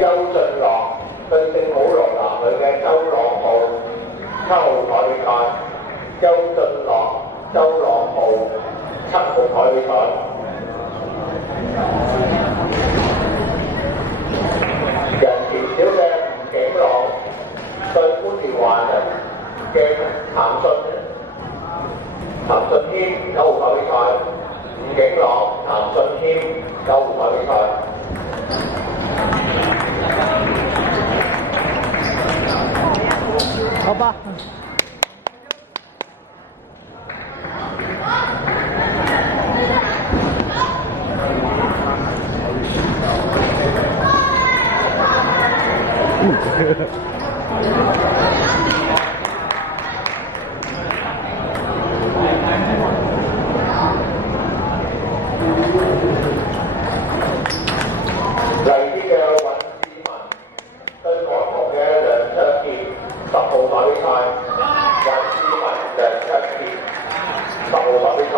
邱俊樂對聖保羅男女嘅周朗浩7號台比賽，邱俊樂、周朗浩7號台比賽。人前小嘅吳景朗對官田華人嘅譚俊謙9號台比賽，吳景朗、譚俊謙9號台比賽。好吧。荔枝嘅尹志文對港同嘅梁卓傑10號台比賽，尹志文、梁卓傑10號台比賽。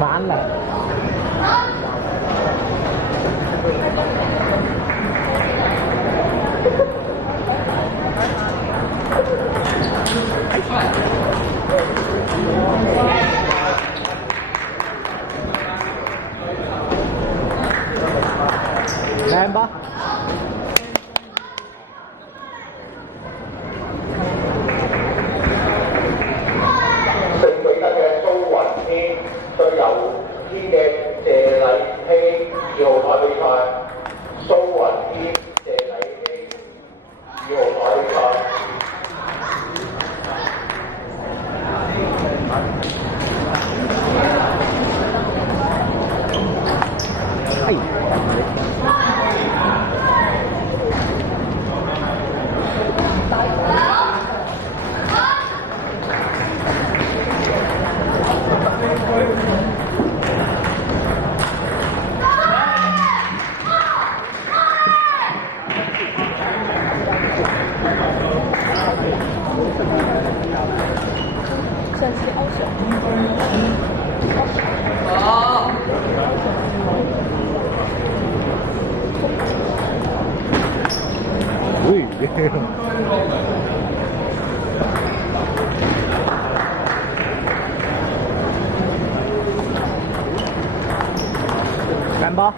慢嚟。靚吧？聖彼得嘅蘇雲軒對油天嘅謝禮希2號台比賽，蘇雲軒、謝禮希2號台比賽。靚吧？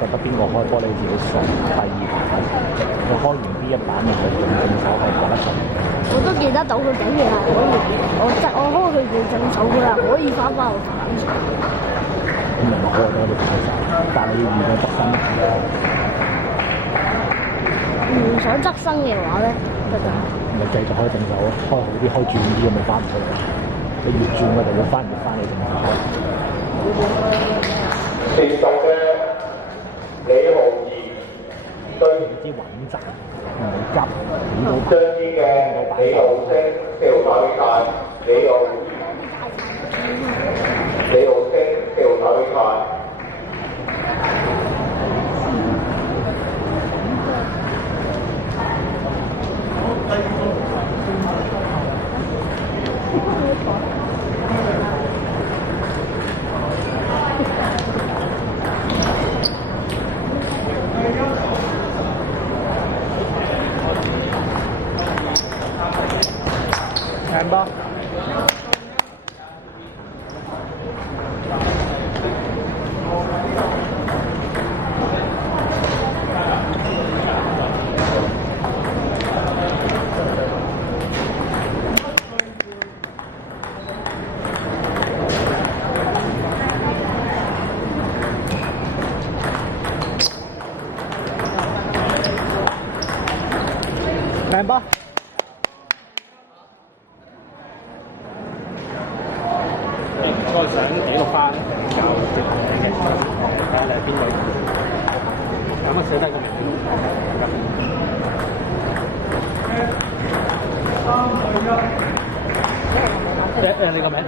覺得邊個開波你自己順，第二排佢開完 B 一版，你就用正手係打得順。我都記得到佢竟然係可以，我開佢嘅正手，佢係可以翻返去反手。咁咪開多啲反手，但係你要遇到側身。唔想側身嘅話咧，得㗎。咪繼續開正手，開好啲，開轉啲咁咪翻唔出嚟。你越轉我哋會翻唔翻你正手。前度嘅李浩然對啲穩陣，唔好急，張之嘅李浩星4號賽比賽，李浩然。掟波。再想記錄翻比較接近嘅，睇下你係邊位。咁啊，寫低個名。你個名？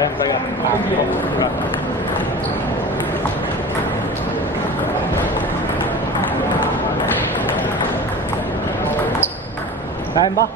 唔使嘅，掟波。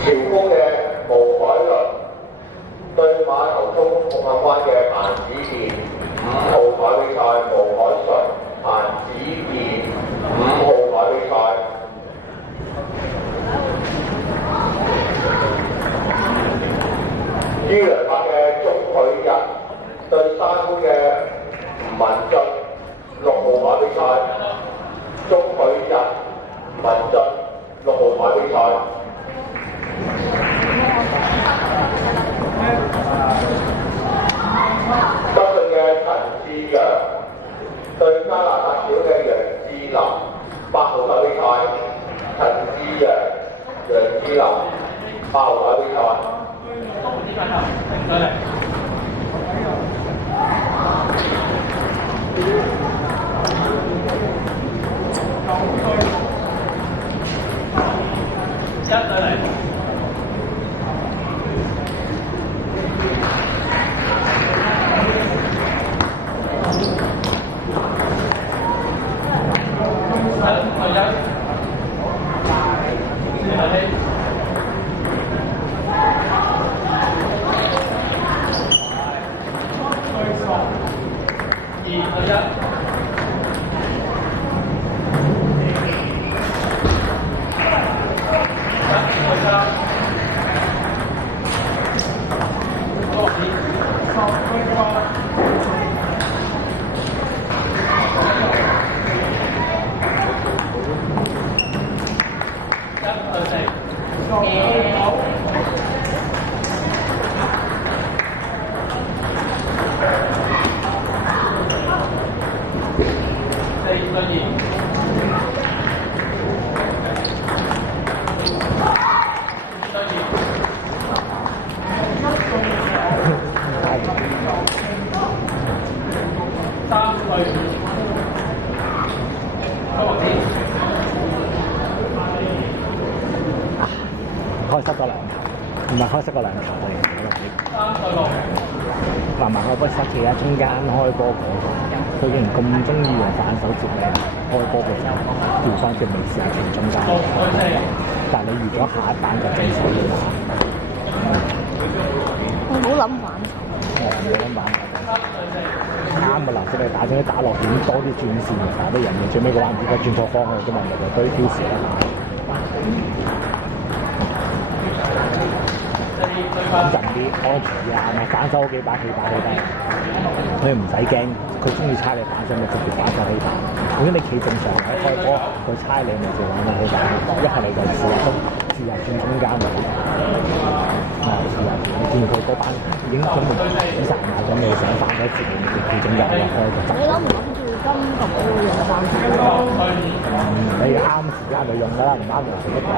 潮豐嘅吳海倫對馬頭涌紅磡灣嘅彭子健5號台比賽，吳海純、彭子健5號台比賽。於良柏嘅鍾許仁對山東嘅吳文俊6號台比賽，鍾許仁、吳文俊6號台比賽。德信嘅陳志陽對加拿大小嘅楊志林8號台比賽，陳志陽、楊志林8號台比賽。開失個兩球，唔係開失個兩球嚟嘅。嗱，埋開波失嘅中間開波嗰個，佢竟然咁中意用反手接你開波嘅時候，調翻隻未試下停中間。但係你預咗下一板就正手嘅話，我冇諗反手。冇諗反手。啱嘅藍色你打咗打落點多啲轉線，打啲人嘅最尾個彎唔知佢轉錯方向啫嘛，咪就對啲標示啦。穩陣啲，安全啲啊！咪反手幾把起打起低，佢唔使驚，佢中意猜你反手咪直接反手起打。如果你企正常喺開波，佢猜你咪就玩到起打。一係你就試下轉中間位，試下你見佢嗰班已經準備指殺埋咗，你想反咗自己企中間位開就得。你諗唔諗住今局會用反手？你啱時間就用㗎啦，唔啱就食得鬼。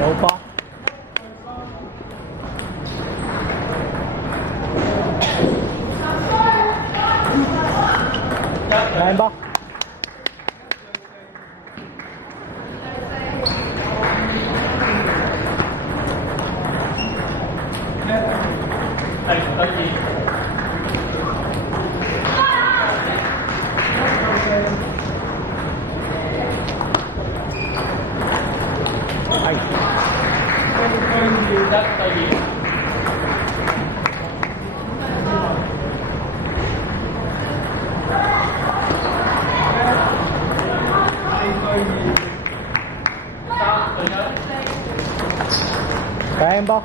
有波，靚波，靚波。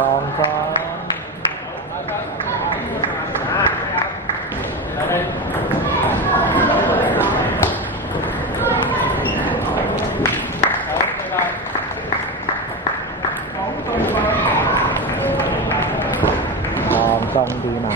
放鬆，放鬆啲嘛。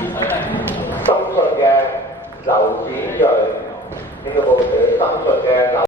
深信嘅劉子睿，呢個報紙深信嘅劉。